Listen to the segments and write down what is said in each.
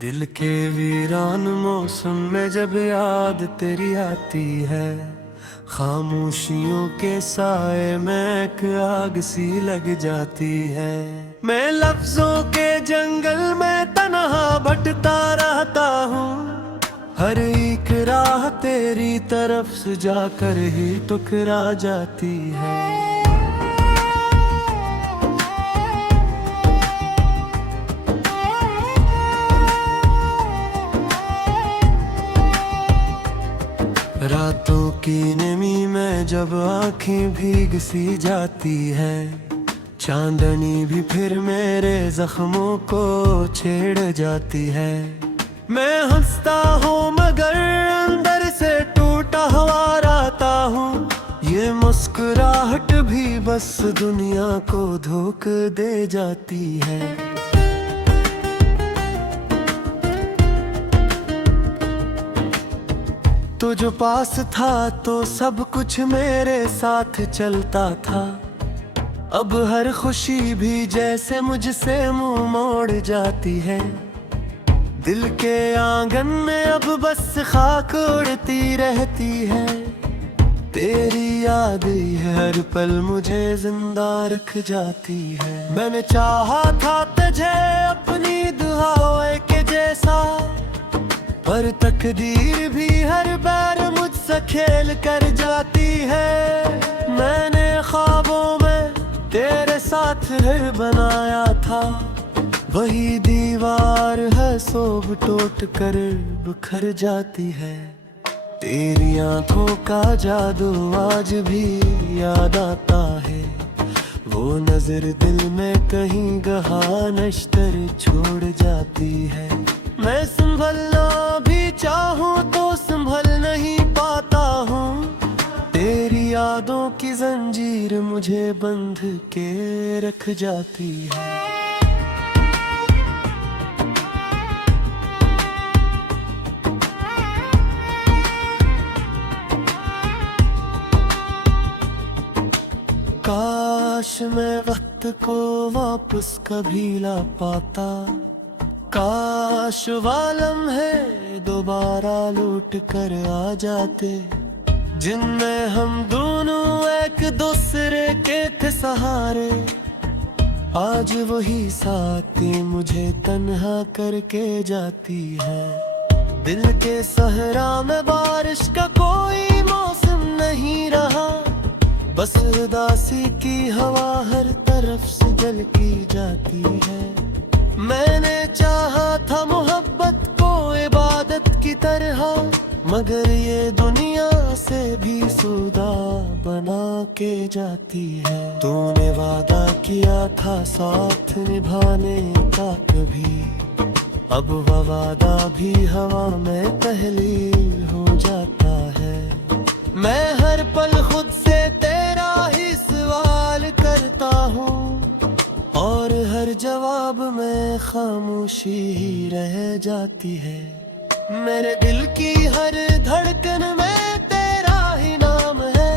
दिल के वीरान मौसम में जब याद तेरी आती है, खामोशियों के साए में एक आग सी लग जाती है। मैं लफ्जों के जंगल में तन्हा भटकता रहता हूँ, हर एक राह तेरी तरफ से जाकर ही टुकरा जाती है। रातों की नमी में जब आँखें भीग सी जाती है, चांदनी भी फिर मेरे जख्मों को छेड़ जाती है। मैं हंसता हूँ मगर अंदर से टूटा हुआ रहता हूँ, ये मुस्कुराहट भी बस दुनिया को धोखा दे जाती है। तो जो पास था तो सब कुछ मेरे साथ चलता था, अब हर खुशी भी जैसे मुझसे मुंह मोड़ जाती है। दिल के आंगन में अब बस खाक उड़ती रहती है, तेरी याद ही हर पल मुझे जिंदा रख जाती है। मैंने चाहा था तुझे अपनी दुआओं के जैसा, पर तकदीर भी हर बार मुझसे खेल कर जाती है। मैंने ख्वाबों में तेरे साथ है बनाया था, वही दीवार है सोब टूट कर बिखर जाती है। तेरी आंखों का जादू आज भी याद आता है, वो नजर दिल में कहीं गहा नश्तर छोड़ जाती है। मैं संभलना भी चाहूँ तो संभल नहीं पाता हूँ, तेरी यादों की जंजीर मुझे बंध के रख जाती है। काश मैं वक्त को वापस कभी ला पाता, काश वालम है दोबारा लौट कर आ जाते, जिनमें हम दोनों एक दूसरे के थे सहारे। आज वही साथी मुझे तन्हा करके जाती है। दिल के सहरा में बारिश का कोई मौसम नहीं रहा, बस उदासी की हवा हर तरफ से जलती जाती है। मैंने चाहा था मोहब्बत को इबादत की तरह, मगर ये दुनिया से भी सूदा बना के जाती है। तूने वादा किया था साथ निभाने का कभी, अब वो वादा भी हवा में तहलील हो जाता है। मैं हर पल खुद से तेरा ही सवाल करता हूँ, और हर जवाब में खामोशी ही रह जाती है। मेरे दिल की हर धड़कन में तेरा ही नाम है,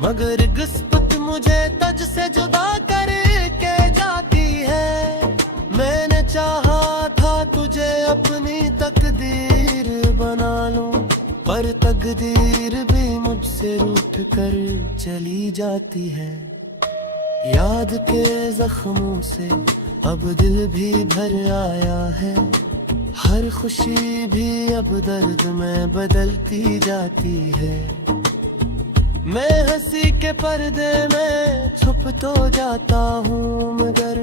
मगर किस्मत मुझे तुझ से जुदा करके जाती है। मैंने चाहा था तुझे अपनी तकदीर बना लूं, पर तकदीर भी मुझसे रूठ कर चली जाती है। याद के जख्मों से अब दिल भी भर आया है, हर खुशी भी अब दर्द में बदलती जाती है। मैं हंसी के पर्दे में छुप तो जाता हूँ, मगर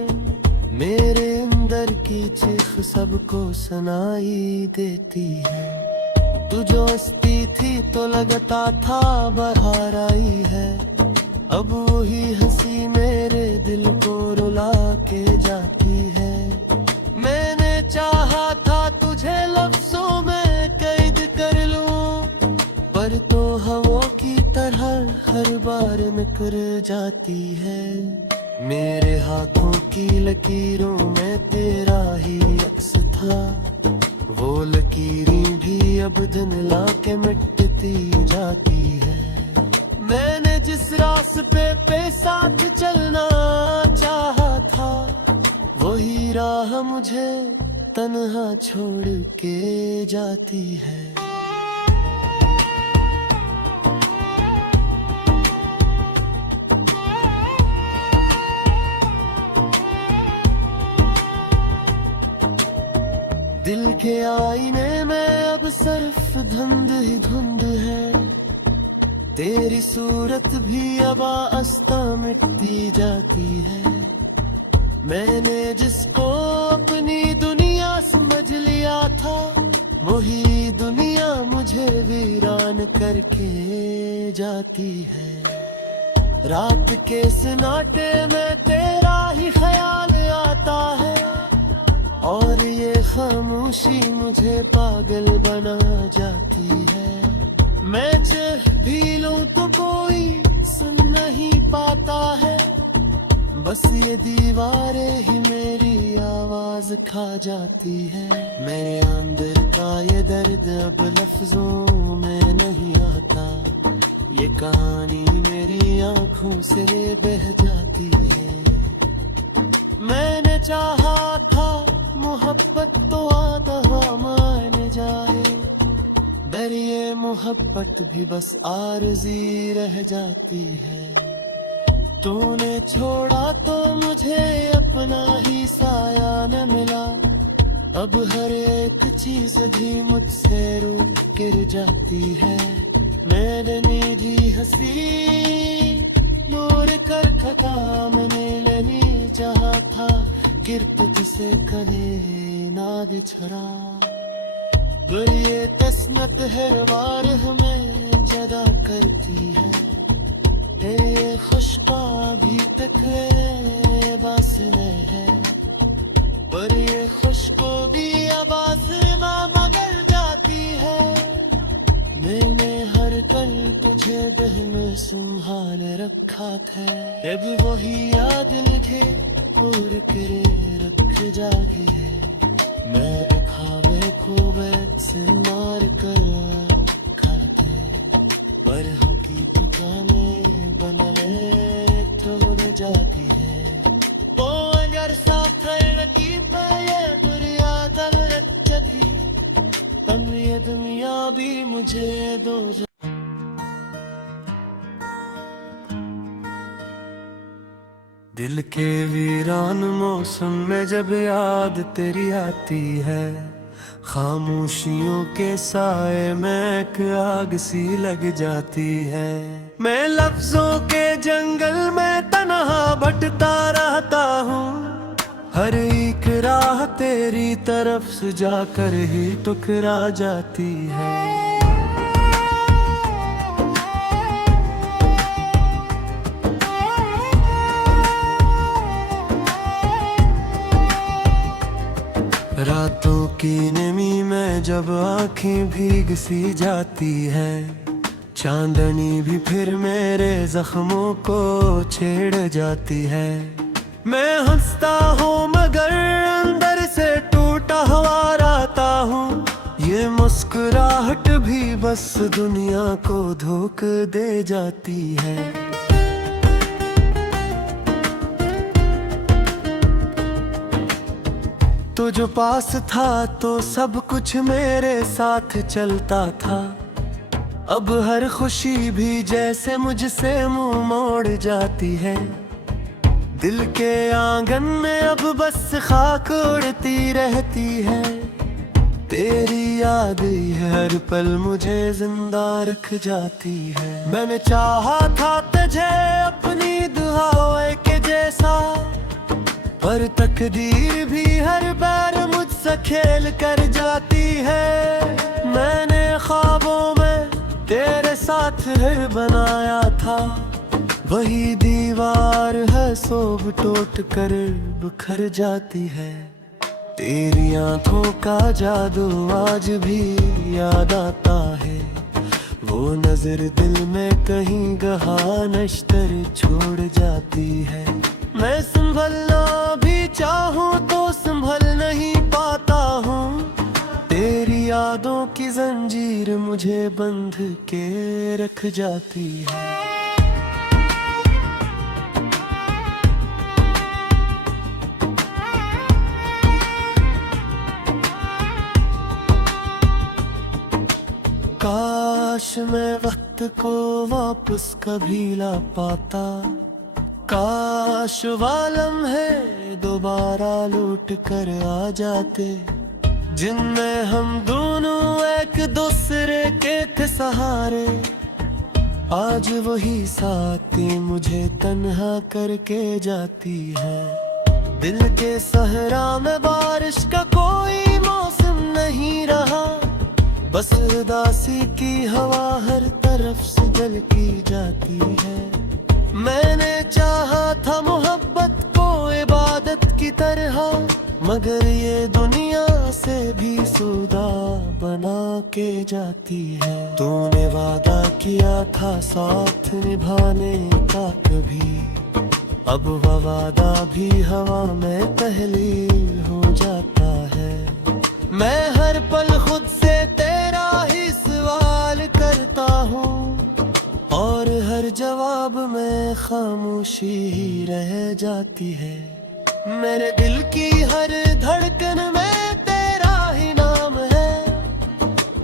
मेरे अंदर की चीख सबको सुनाई देती है। तू जो हंसती थी तो लगता था बाहर आई है, अब वही हंसी मेरे दिल को रुला के जाती है। मैंने चाहा था तुझे लफ्जों में कैद कर लूं, पर तो हवों की तरह हर बार निकल जाती है। मेरे हाथों की लकीरों में तेरा ही अक्स था, वो लकीरें भी अब दिन लाके मिटती जाती है। मैंने जिस रास्ते पे साथ चलना चाहा था, वही राह मुझे तन्हा छोड़ के जाती है। दिल के आईने में अब सिर्फ धुंध ही धुंध है, तेरी सूरत भी अब आस्ता मिटती जाती है। मैंने जिसको अपनी दुनिया समझ लिया था, वही दुनिया मुझे वीरान करके जाती है। रात के सन्नाटे में तेरा ही ख्याल आता है, और ये खामोशी मुझे पागल बना जाती है। मैं चाह भी लूं तो कोई सुन नहीं पाता है, बस ये दीवारें ही मेरी आवाज खा जाती है। मेरे अंदर का ये दर्द अब लफ्जों में नहीं आता, ये कहानी मेरी आंखों से बह जाती है। मैंने चाहा था मोहब्बत तो आधा मान जाए, पर ये मोहब्बत भी बस आरज़ी रह जाती है। तूने छोड़ा तो मुझे अपना ही साया न मिला, अब हर एक चीज भी मुझसे रूठ गिर जाती है। मेरे निधि हंसी नूर कर खता मैंने लेनी चाहा था, किरपत से कले ना बिछड़ा, पर ये तस्नत हर बार हमें जदा करती है। ये खुशका भी तक बस में है, पर ये खुशको भी आवाज में मगर जाती है। मैंने हर कल तुझे दिल में संभाल रखा था, अब वही याद लिखे और करे रख जाती है। मैं खावे को बैठ से मार कर खाते, पर हकीकत में बनले छोड़ जाती है। वो अगर साथ रखी पाए दुनिया दल थी, तब ये दुनिया भी मुझे दो। दिल के वीरान मौसम में जब याद तेरी आती है, खामोशियों के साए में एक आग सी लग जाती है। मैं लफ्जों के जंगल में तन्हा भटता रहता हूँ, हर एक राह तेरी तरफ से जाकर ही टुकरा जाती है। रातों की नमी में जब आंखें भीग सी जाती है, चांदनी भी फिर मेरे जख्मों को छेड़ जाती है। मैं हंसता हूँ मगर अंदर से टूटा हुआ रहता हूँ, ये मुस्कुराहट भी बस दुनिया को धोखा दे जाती है। तो जो पास था तो सब कुछ मेरे साथ चलता था, अब हर खुशी भी जैसे मुझसे मुंह मोड़ जाती है। दिल के आंगन में अब बस खाक उड़ती रहती है, तेरी याद ही हर पल मुझे जिंदा रख जाती है। मैंने चाहा था तुझे अपनी दुआओं के जैसा, पर तकदीर भी हर बार मुझसे खेल कर जाती है। मैंने ख्वाबों में तेरे साथ घर बनाया था, वही दीवार है सोब टूट कर बिखर जाती है। तेरी आंखों का जादू आज भी याद आता है, वो नजर दिल में कहीं गहा नश्तर छोड़ जाती है। मैं संभलना भी चाहूँ तो संभल नहीं पाता हूँ, तेरी यादों की जंजीर मुझे बंध के रख जाती है। मैं वक्त को वापस कभी ला पाता, काश वो लम्हे दोबारा लौट कर आ जाते, जिनमें हम दोनों एक दूसरे के थे सहारे। आज वही साथी मुझे तन्हा करके जाती है। दिल के सहरा में बारिश का कोई मौसम नहीं रहा, बस उदासी की हवा हर तरफ से जल की जाती है। मैंने चाहा था मोहब्बत को इबादत की तरह, मगर ये दुनिया से भी सौदा बना के जाती है। तूने वादा किया था साथ निभाने का कभी, अब वो वादा भी हवा में तहलील हो जाता है। मैं हर पल खुद से तेरा ही सवाल करता हूँ, और हर जवाब में खामोशी ही रह जाती है। मेरे दिल की हर धड़कन में तेरा ही नाम है,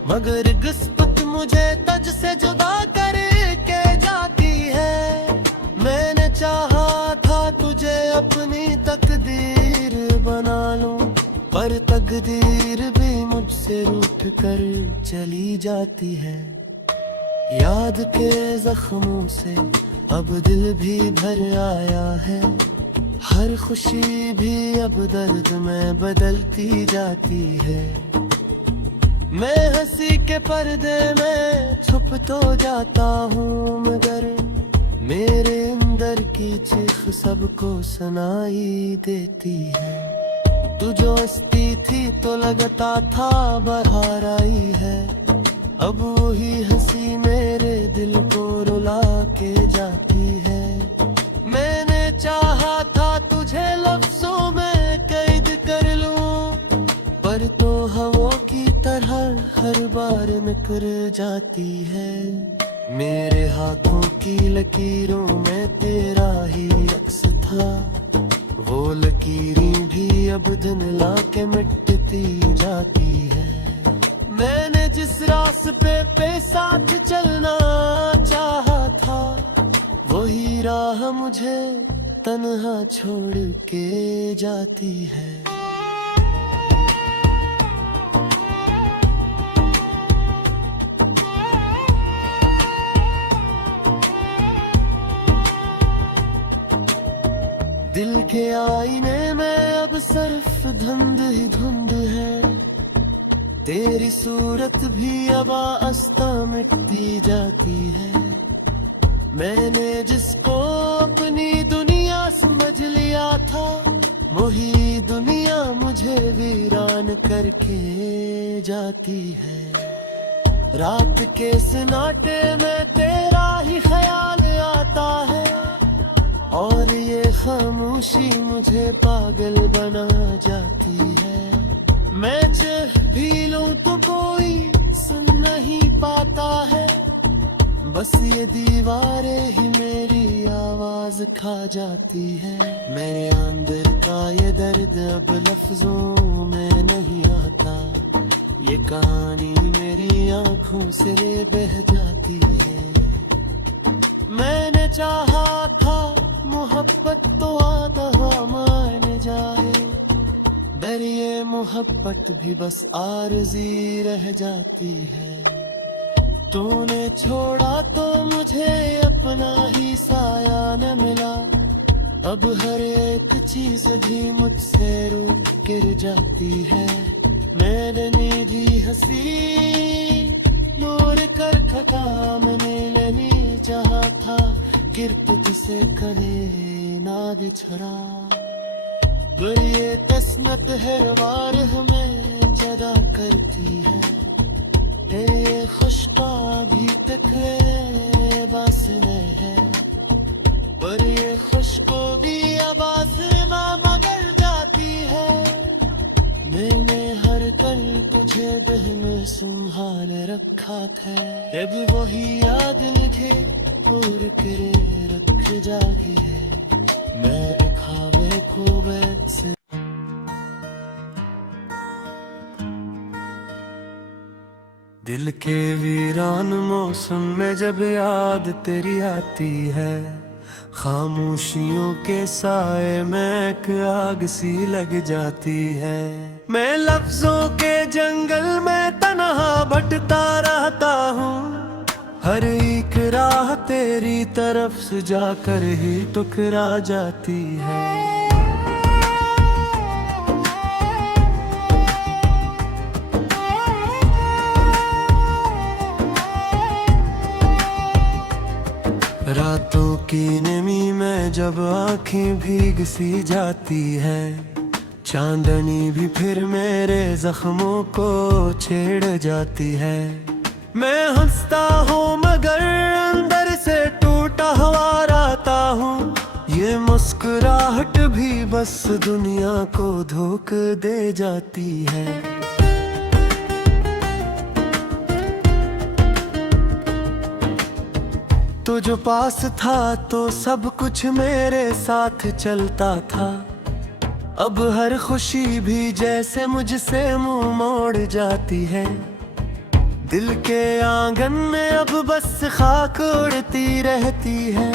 मगर किस्मत मुझे तुझ से जुदा करके जाती है। मैंने चाहा था तुझे अपनी तकदीर बना लूं, पर तकदीर भी मुझसे रूठ कर चली जाती है। याद के जख्मों से अब दिल भी भर आया है, हर खुशी भी अब दर्द में बदलती जाती है। मैं हंसी के पर्दे में छुप तो जाता हूँ, मगर मेरे अंदर की चीख सबको सुनाई देती है। तू जो हंसती थी तो लगता था बाहर आई है, अब वही हंसी मेरे दिल को रुला के जाती है। मैंने चाहा था तुझे लफ्जों में कैद कर लूं, पर तो हवों की तरह हर बार निकल जाती है। मेरे हाथों की लकीरों में तेरा ही अक्स था, वो लकीरें भी अब दिन ला के मिटती जाती है। मैंने जिस रास्ते पे साथ चलना चाहा था, वही राह मुझे तन्हा छोड़ के जाती है। दिल के आईने में अब सिर्फ धुंध ही धुंध है, तेरी सूरत भी अब आस्ता मिटती जाती है। मैंने जिसको अपनी दुनिया समझ लिया था, वही दुनिया मुझे वीरान करके जाती है। रात के सन्नाटे में तेरा ही ख्याल आता है, और ये खामोशी मुझे पागल बना जाती है। मैं चाह भी लूं तो कोई सुन नहीं पाता है, बस ये दीवारें ही मेरी आवाज खा जाती है। मेरे अंदर का ये दर्द अब लफ्जों में नहीं आता, ये कहानी मेरी आंखों से बह जाती है। मैंने चाहा था मोहब्बत तो आधा मान जाए, पर ये मोहब्बत भी बस आरज़ी रह जाती है। तूने छोड़ा तो मुझे अपना ही साया न मिला, अब हर एक चीज भी मुझसे रूठ गिर जाती है। मैंने भी हंसी नूर कर खटा, मैंने लेनी चाहा था गिरत से करे ना बिछड़ा, पर ये किस्मत हर बार हमें जदा करती है। ये खुशका भी तकरे बस में है, पर ये खुशको भी आवाज में मगर जाती है। मैंने हर कल तुझे बहन संभाल रखा था, जब वही याद लिखे और करे रख जाती है। मैं खावे को से दिल दिल के वीरान मौसम में जब याद तेरी आती है, खामोशियों के साए में एक आग सी लग जाती है। मैं लफ्जों के जंगल में तन्हा भटता रहता हूँ, हर एक राह तेरी तरफ से जाकर ही टुकरा जाती है। रातों की नमी में जब आंखें भीग सी जाती है, चांदनी भी फिर मेरे जख्मों को छेड़ जाती है। मैं हंसता हूँ मगर अंदर से टूटा हुआ रहता हूँ, ये मुस्कुराहट भी बस दुनिया को धोखा दे जाती है। तो जो पास था तो सब कुछ मेरे साथ चलता था, अब हर खुशी भी जैसे मुझसे मुंह मोड़ जाती है। दिल के आंगन में अब बस खाक उड़ती रहती है,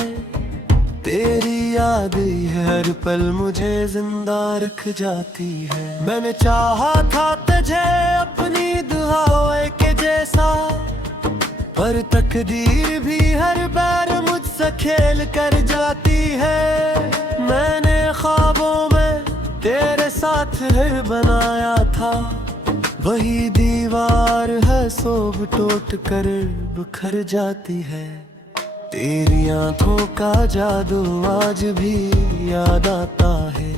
तेरी याद ही हर पल मुझे जिंदा रख जाती है। मैंने चाहा था तुझे अपनी दुआओं के जैसा, पर तकदीर भी हर बार मुझसे खेल कर जाती है। मैंने ख्वाबों में तेरे साथ घर बनाया था, वही दीवार है सोब टूट कर बिखर जाती है। तेरी आंखों का जादू आज भी याद आता है,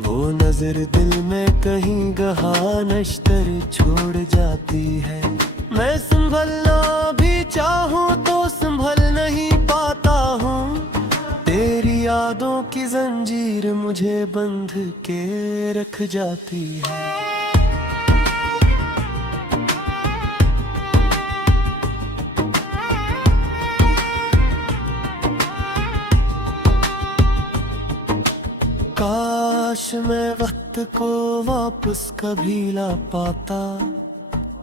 वो नजर दिल में कहीं गहा नश्तर छोड़ जाती है। मैं संभलना भी चाहूँ तो संभल नहीं पाता हूँ, तेरी यादों की जंजीर मुझे बंध के रख जाती है। काश मैं वक्त को वापस कभी ला पाता,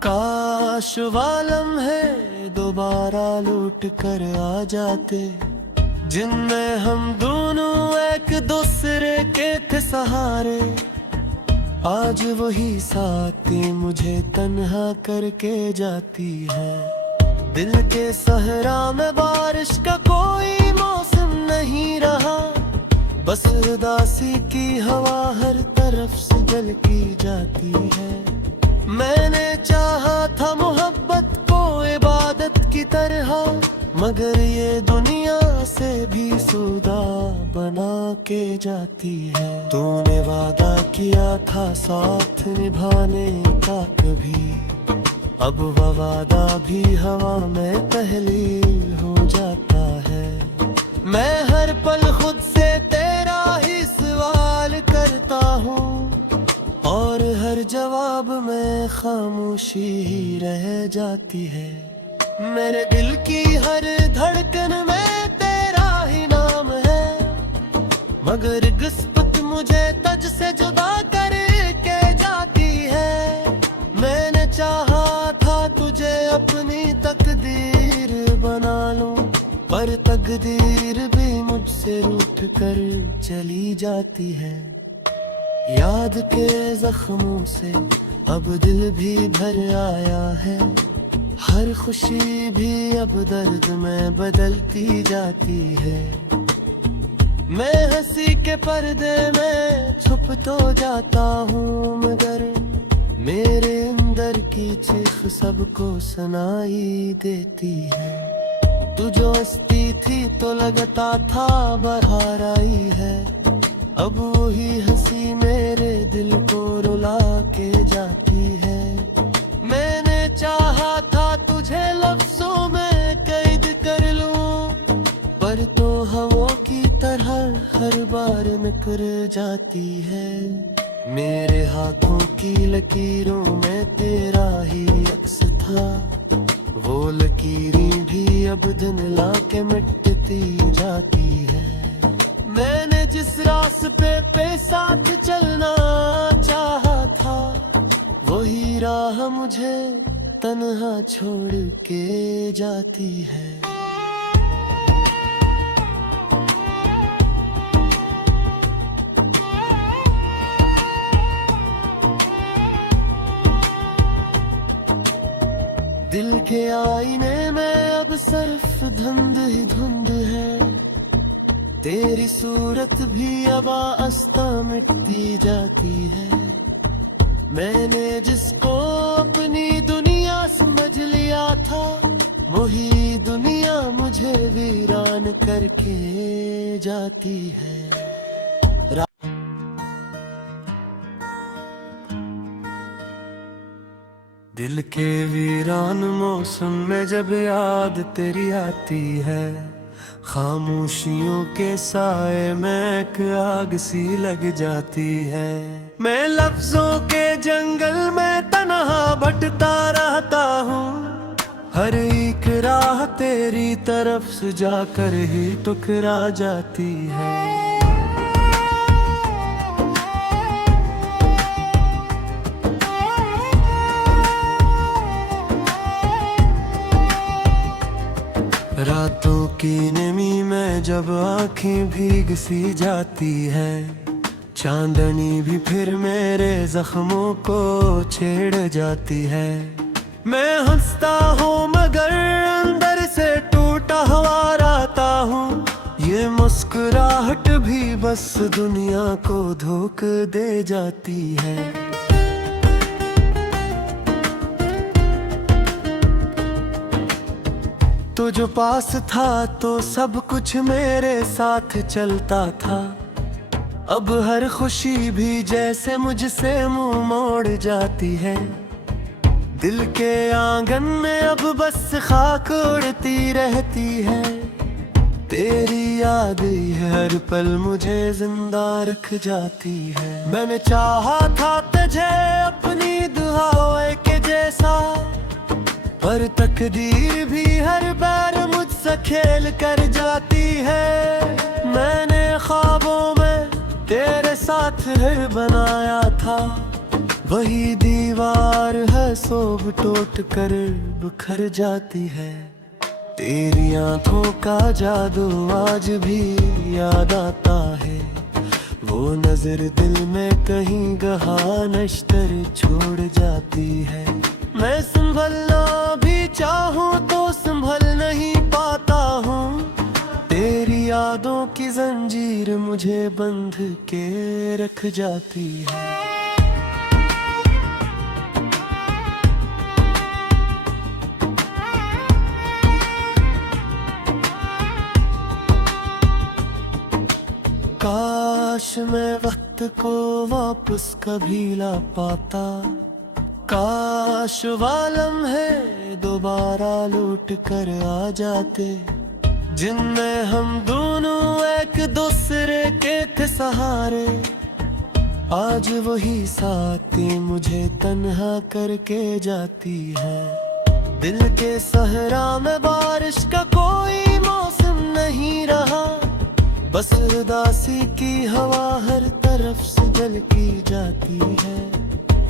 काश वालम है दोबारा लौट कर आ जाते, जिनमें हम दोनों एक दूसरे के थे सहारे। आज वही साथी मुझे तन्हा करके जाती है। दिल के सहरा में बारिश का कोई मौसम नहीं रहा, बस उदासी की हवा हर तरफ से जल की जाती है। मैंने चाहा था मोहब्बत को इबादत की तरह, मगर ये दुनिया से भी सूदा बना के जाती है। तूने वादा किया था साथ निभाने का कभी, अब वो वादा भी हवा में तहलील हो जाता है। मैं हर पल खुद से तेरा ही सवाल करता हूँ, और हर जवाब में खामोशी ही रह जाती है। मेरे दिल की हर धड़कन में तेरा ही नाम है, मगर किस्मत मुझे तुझ से जुदा करके जाती है। मैंने चाहा था तुझे अपनी तकदीर बना लूं, पर तकदीर भी मुझसे रूठ कर चली जाती है। याद के जख्मों से अब दिल भी भर आया है, हर खुशी भी अब दर्द में बदलती जाती है। मैं हंसी के पर्दे में छुप तो जाता हूँ, मगर मेरे अंदर की चीख सबको सुनाई देती है। तू जो हंसती थी तो लगता था बाहर आई है, अब वही हंसी मेरे दिल को रुला के जाती है। मैंने चाहा था तुझे लफ्जों में कैद कर लूं, पर तो हवों की तरह हर बार निकल जाती है। मेरे हाथों की लकीरों में तेरा ही अक्स था, वो लकीरें भी अब दिन लाके मिटती जाती है। मैंने जिस रास्ते पे साथ चलना चाहा था, वही राह मुझे तन्हा छोड़ के जाती है। दिल के आईने में अब सिर्फ धुंध ही धुंध है, तेरी सूरत भी अब आस्ता मिटती जाती है। मैंने जिसको अपनी दुनिया समझ लिया था, वही दुनिया मुझे वीरान करके जाती है। दिल के वीरान मौसम में जब याद तेरी आती है, खामोशियों के साए में एक आग सी लग जाती है। मैं लफ्जों के जंगल में तन्हा भटकता रहता हूँ, हर एक राह तेरी तरफ से जाकर ही टुकरा जाती है। रातों की नमी में जब आँखें भीग सी जाती है, चांदनी भी फिर मेरे जख्मों को छेड़ जाती है। मैं हंसता हूँ मगर अंदर से टूटा हुआ रहता हूँ, ये मुस्कुराहट भी बस दुनिया को धोखा दे जाती है। तो जो पास था तो सब कुछ मेरे साथ चलता था, अब हर खुशी भी जैसे मुझसे मुंह मोड़ जाती है। दिल के आंगन में अब बस खाक उड़ती रहती है, तेरी याद हर पल मुझे जिंदा रख जाती है। मैंने चाहा था तुझे अपनी दुआओं के जैसा, पर तकदीर भी हर बार मुझसे खेल कर जाती है। मैंने ख्वाबों में तेरे साथ घर बनाया था, वही दीवार है सोब टूट कर बिखर जाती है। तेरी आंखों का जादू आज भी याद आता है, वो नजर दिल में कहीं गहा नश्तर छोड़ जाती है। मैं संभलना भी चाहूँ तो संभल नहीं पाता हूँ, तेरी यादों की जंजीर मुझे बंध के रख जाती है। काश मैं वक्त को वापस कभी ला पाता, काश वालम है दोबारा लौट कर आ जाते, जिनमें हम दोनों एक दूसरे के थे सहारे। आज वही साथी मुझे तन्हा करके जाती है। दिल के सहरा में बारिश का कोई मौसम नहीं रहा, बस उदासी की हवा हर तरफ से जल की जाती है।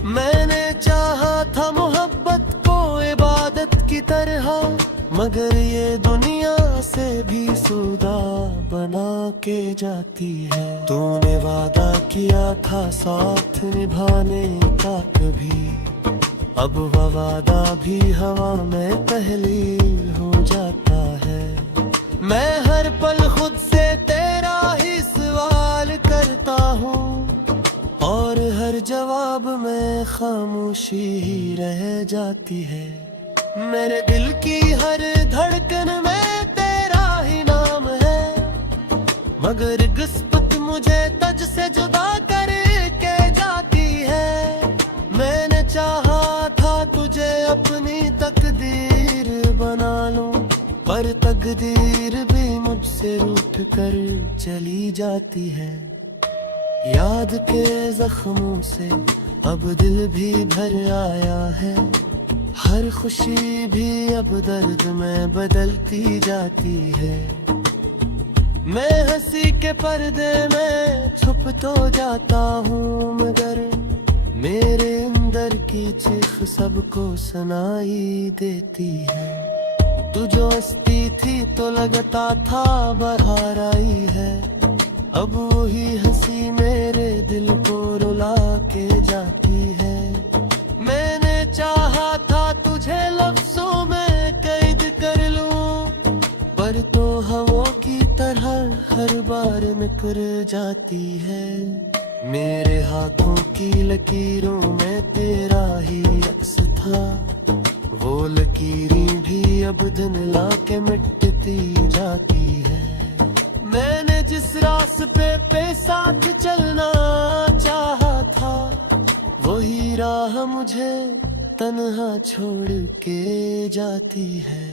मैंने चाहा था मोहब्बत को इबादत की तरह, मगर ये दुनिया से भी सौदा बना के जाती है। तूने वादा किया था साथ निभाने का कभी, अब वो वादा भी हवा में तहलील हो जाता है। मैं हर पल खुद से तेरा ही सवाल करता हूँ, और हर जवाब में खामोशी ही रह जाती है। मेरे दिल की हर धड़कन में तेरा ही नाम है, मगर किस्मत मुझे तुझ से जुदा करके जाती है। मैंने चाहा था तुझे अपनी तकदीर बना लूं, पर तकदीर भी मुझसे रूठ कर चली जाती है। याद के जख्मों से अब दिल भी भर आया है, हर खुशी भी अब दर्द में बदलती जाती है। मैं हंसी के पर्दे में छुप तो जाता हूँ, मगर मेरे अंदर की चीख सबको सुनाई देती है। तू जो हंसती थी तो लगता था बाहर आई है, अब वही हंसी मेरे दिल को रुला के जाती है। मैंने चाहा था तुझे लफ्जों में कैद कर लूं, पर तो हवों की तरह हर बार मुकर जाती है। मेरे हाथों की लकीरों में तेरा ही अक्स था, वो लकीरें भी अब धुंधला के मिटती जाती है। मैंने जिस रास्ते पे साथ चलना चाहा था, वही राह मुझे तन्हा छोड़ के जाती है।